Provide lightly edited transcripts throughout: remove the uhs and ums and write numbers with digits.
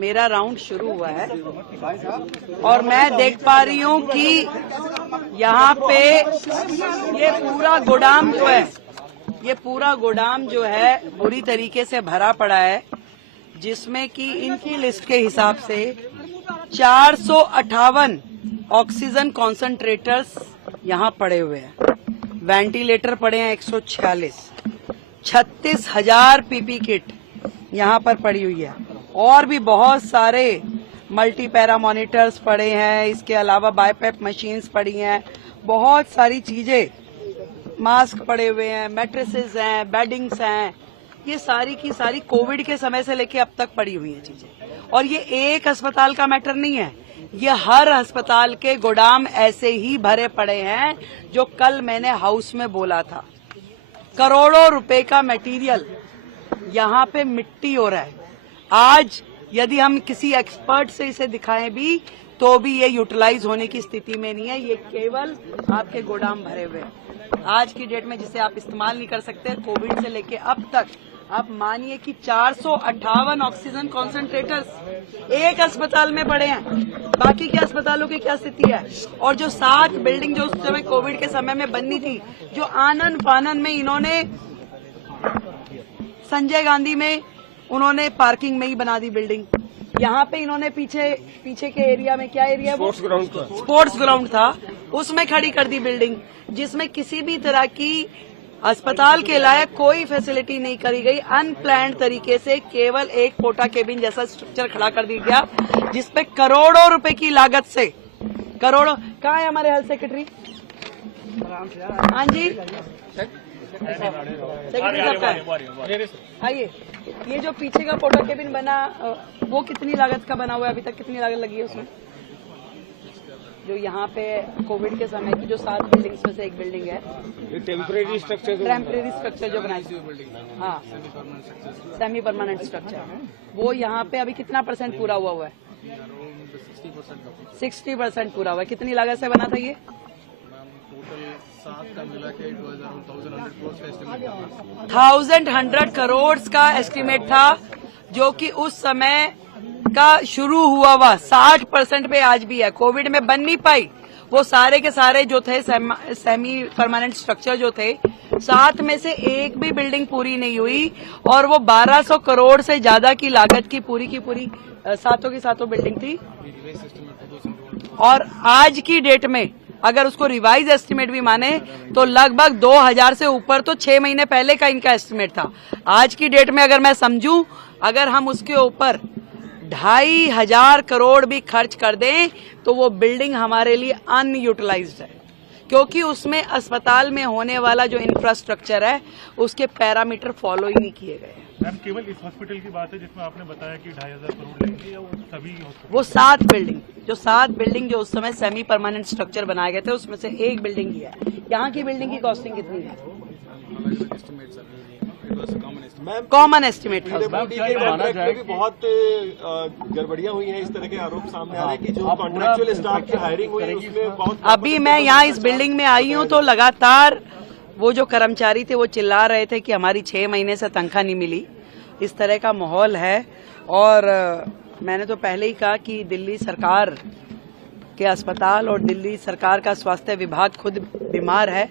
मेरा राउंड शुरू हुआ है और मैं देख पा रही हूँ कि यहाँ पे ये पूरा गोदाम जो है बुरी तरीके से भरा पड़ा है, जिसमें कि इनकी लिस्ट के हिसाब से 458 ऑक्सीजन कॉन्सेंट्रेटर्स यहाँ पड़े हुए हैं, वेंटिलेटर पड़े हैं 146, 36,000 पीपी किट यहाँ पर पड़ी हुई है और भी बहुत सारे मल्टी पैरा मॉनिटर्स पड़े हैं। इसके अलावा बाईपैप मशीन्स पड़ी हैं, बहुत सारी चीजें, मास्क पड़े हुए हैं, मैट्रेसेस हैं, बेडिंग्स हैं, ये सारी की सारी कोविड के समय से लेके अब तक पड़ी हुई हैं चीजें। और ये एक अस्पताल का मैटर नहीं है, ये हर अस्पताल के गोदाम ऐसे ही भरे पड़े हैं। जो कल मैंने हाउस में बोला था, करोड़ों रुपए का मटेरियल यहाँ पे मिट्टी हो रहा है। आज यदि हम किसी एक्सपर्ट से इसे दिखाएं भी तो भी ये यूटिलाइज होने की स्थिति में नहीं है। ये केवल आपके गोदाम भरे हुए हैं आज की डेट में, जिसे आप इस्तेमाल नहीं कर सकते। कोविड से लेके अब तक आप मानिए कि 458 ऑक्सीजन कॉन्सेंट्रेटर्स एक अस्पताल में पड़े हैं। बाकी के अस्पतालों की क्या स्थिति है? और जो 7 बिल्डिंग जो उस समय कोविड के समय में बननी थी, जो आनन फानन में इन्होंने संजय गांधी में उन्होंने पार्किंग में ही बना दी बिल्डिंग। यहाँ पे इन्होंने पीछे के एरिया में, क्या एरिया वो स्पोर्ट्स ग्राउंड था, उसमें खड़ी कर दी बिल्डिंग, जिसमें किसी भी तरह की अस्पताल के लायक कोई फैसिलिटी नहीं करी गई। अनप्लान्ड तरीके से केवल एक पोटा केबिन जैसा स्ट्रक्चर खड़ा कर दिया गया, जिसपे करोड़ों रुपए की लागत से करोड़ों। कहाँ है हमारे हेल्थ सेक्रेटरी? हाँ जी, आइए। ये जो पीछे का पोटा केबिन बना, वो कितनी लागत का बना हुआ है? अभी तक कितनी लागत लगी है उसमें? जो यहाँ पे कोविड के समय की जो 7 बिल्डिंग्स में से एक बिल्डिंग है, ये टेम्परेरी स्ट्रक्चर जो बनाई, हाँ, सेमी परमानेंट स्ट्रक्चर, वो यहाँ पे अभी कितना % पूरा हुआ है? 60% पूरा हुआ है। कितनी लागत से बना था ये? 1,100 करोड़ का एस्टिमेट था, जो कि उस समय का शुरू हुआ 60% पे आज भी है। कोविड में बन नहीं पाई। वो सारे के सारे जो थे सेमी परमानेंट स्ट्रक्चर जो थे, 7 में से एक भी बिल्डिंग पूरी नहीं हुई और वो 1200 करोड़ से ज्यादा की लागत की पूरी सातों की सातों बिल्डिंग थी। और आज की डेट में अगर उसको रिवाइज एस्टिमेट भी माने तो लगभग 2000 से ऊपर तो 6 महीने पहले का इनका एस्टिमेट था। आज की डेट में अगर मैं समझूं, अगर हम उसके ऊपर 2,500 करोड़ भी खर्च कर दें तो वो बिल्डिंग हमारे लिए अनयूटिलाइज्ड है, क्योंकि उसमें अस्पताल में होने वाला जो इंफ्रास्ट्रक्चर है उसके पैरामीटर फॉलो ही नहीं किए गए। मैम, केवल इस हॉस्पिटल की बात है जिसमें आपने बताया कि 2,500 करोड़ लेंगे, या वो सभी हॉस्पिटल? वो 7 बिल्डिंग जो उस समय सेमी परमानेंट स्ट्रक्चर बनाए गए थे, उसमें से एक बिल्डिंग ही है। यहाँ की बिल्डिंग की कॉस्टिंग कितनी है? कॉमन एस्टिमेट था। बहुत गड़बड़ियां हुई हैं, इस तरह के आरोप सामने आ रहे हैं कि जो कॉन्ट्रैक्चुअल स्टाफ की हायरिंग हुई है उसमें बहुत। अभी मैं यहाँ इस बिल्डिंग में आई हूँ तो लगातार वो जो कर्मचारी थे वो चिल्ला रहे थे कि हमारी 6 महीने से तनख्वाह नहीं मिली। इस तरह का माहौल है। और मैंने तो पहले ही कहा कि दिल्ली सरकार के अस्पताल और दिल्ली सरकार का स्वास्थ्य विभाग खुद बीमार है।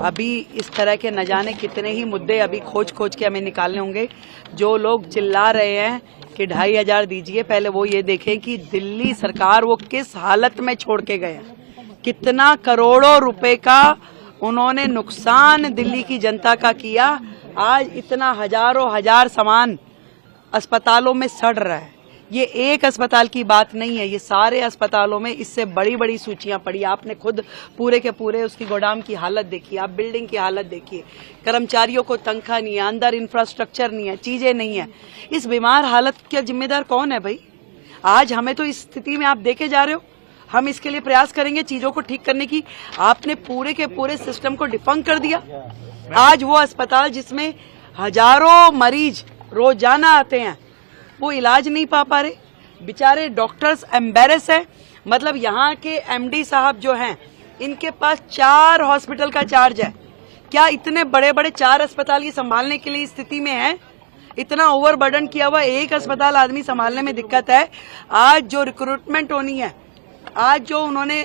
अभी इस तरह के न जाने कितने ही मुद्दे अभी खोज के हमें निकालने होंगे। जो लोग चिल्ला रहे हैं कि 2,500 दीजिए, पहले वो ये देखें कि दिल्ली सरकार वो किस हालत में छोड़ के गए हैं। कितना करोड़ों रुपए का उन्होंने नुकसान दिल्ली की जनता का किया। आज इतना हजार सामान अस्पतालों में सड़ रहा है। ये एक अस्पताल की बात नहीं है, ये सारे अस्पतालों में इससे बड़ी सूचियां पड़ी। आपने खुद पूरे के पूरे उसकी गोदाम की हालत देखी, आप बिल्डिंग की हालत देखिए। कर्मचारियों को तनख्वाह नहीं है, अंदर इंफ्रास्ट्रक्चर नहीं है, चीजें नहीं है। इस बीमार हालत का जिम्मेदार कौन है भाई? आज हमें तो इस स्थिति में आप देखे जा रहे हो। हम इसके लिए प्रयास करेंगे चीजों को ठीक करने की। आपने पूरे के पूरे सिस्टम को डिफंक कर दिया। आज वो अस्पताल जिसमें हजारों मरीज रोजाना आते हैं, वो इलाज नहीं पा रहे। बेचारे डॉक्टर्स एम्बेरस है। मतलब यहाँ के एमडी साहब जो हैं, इनके पास 4 हॉस्पिटल का चार्ज है। क्या इतने बड़े 4 अस्पताल ये संभालने के लिए स्थिति में है? इतना ओवरबर्डन किया हुआ, एक अस्पताल आदमी संभालने में दिक्कत है। आज जो रिक्रूटमेंट होनी है, आज जो उन्होंने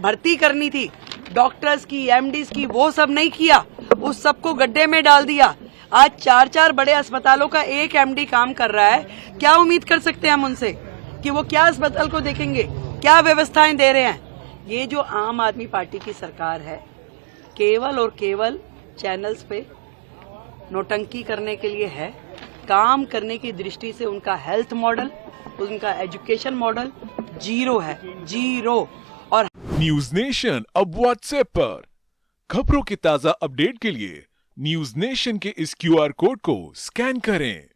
भर्ती करनी थी डॉक्टर्स की, एमडीज की, वो सब नहीं किया, उस सबको गड्ढे में डाल दिया। आज 4-4 बड़े अस्पतालों का एक एमडी काम कर रहा है। क्या उम्मीद कर सकते हैं हम उनसे कि वो क्या अस्पताल को देखेंगे, क्या व्यवस्थाएं दे रहे हैं? ये जो आम आदमी पार्टी की सरकार है, केवल और केवल चैनल्स पे नोटंकी करने के लिए है। काम करने की दृष्टि से उनका हेल्थ मॉडल, उनका एजुकेशन मॉडल जीरो है, जीरो। और न्यूज नेशन अब व्हाट्सएप पर खबरों के ताजा अपडेट के लिए न्यूज नेशन के इस क्यूआर कोड को स्कैन करें।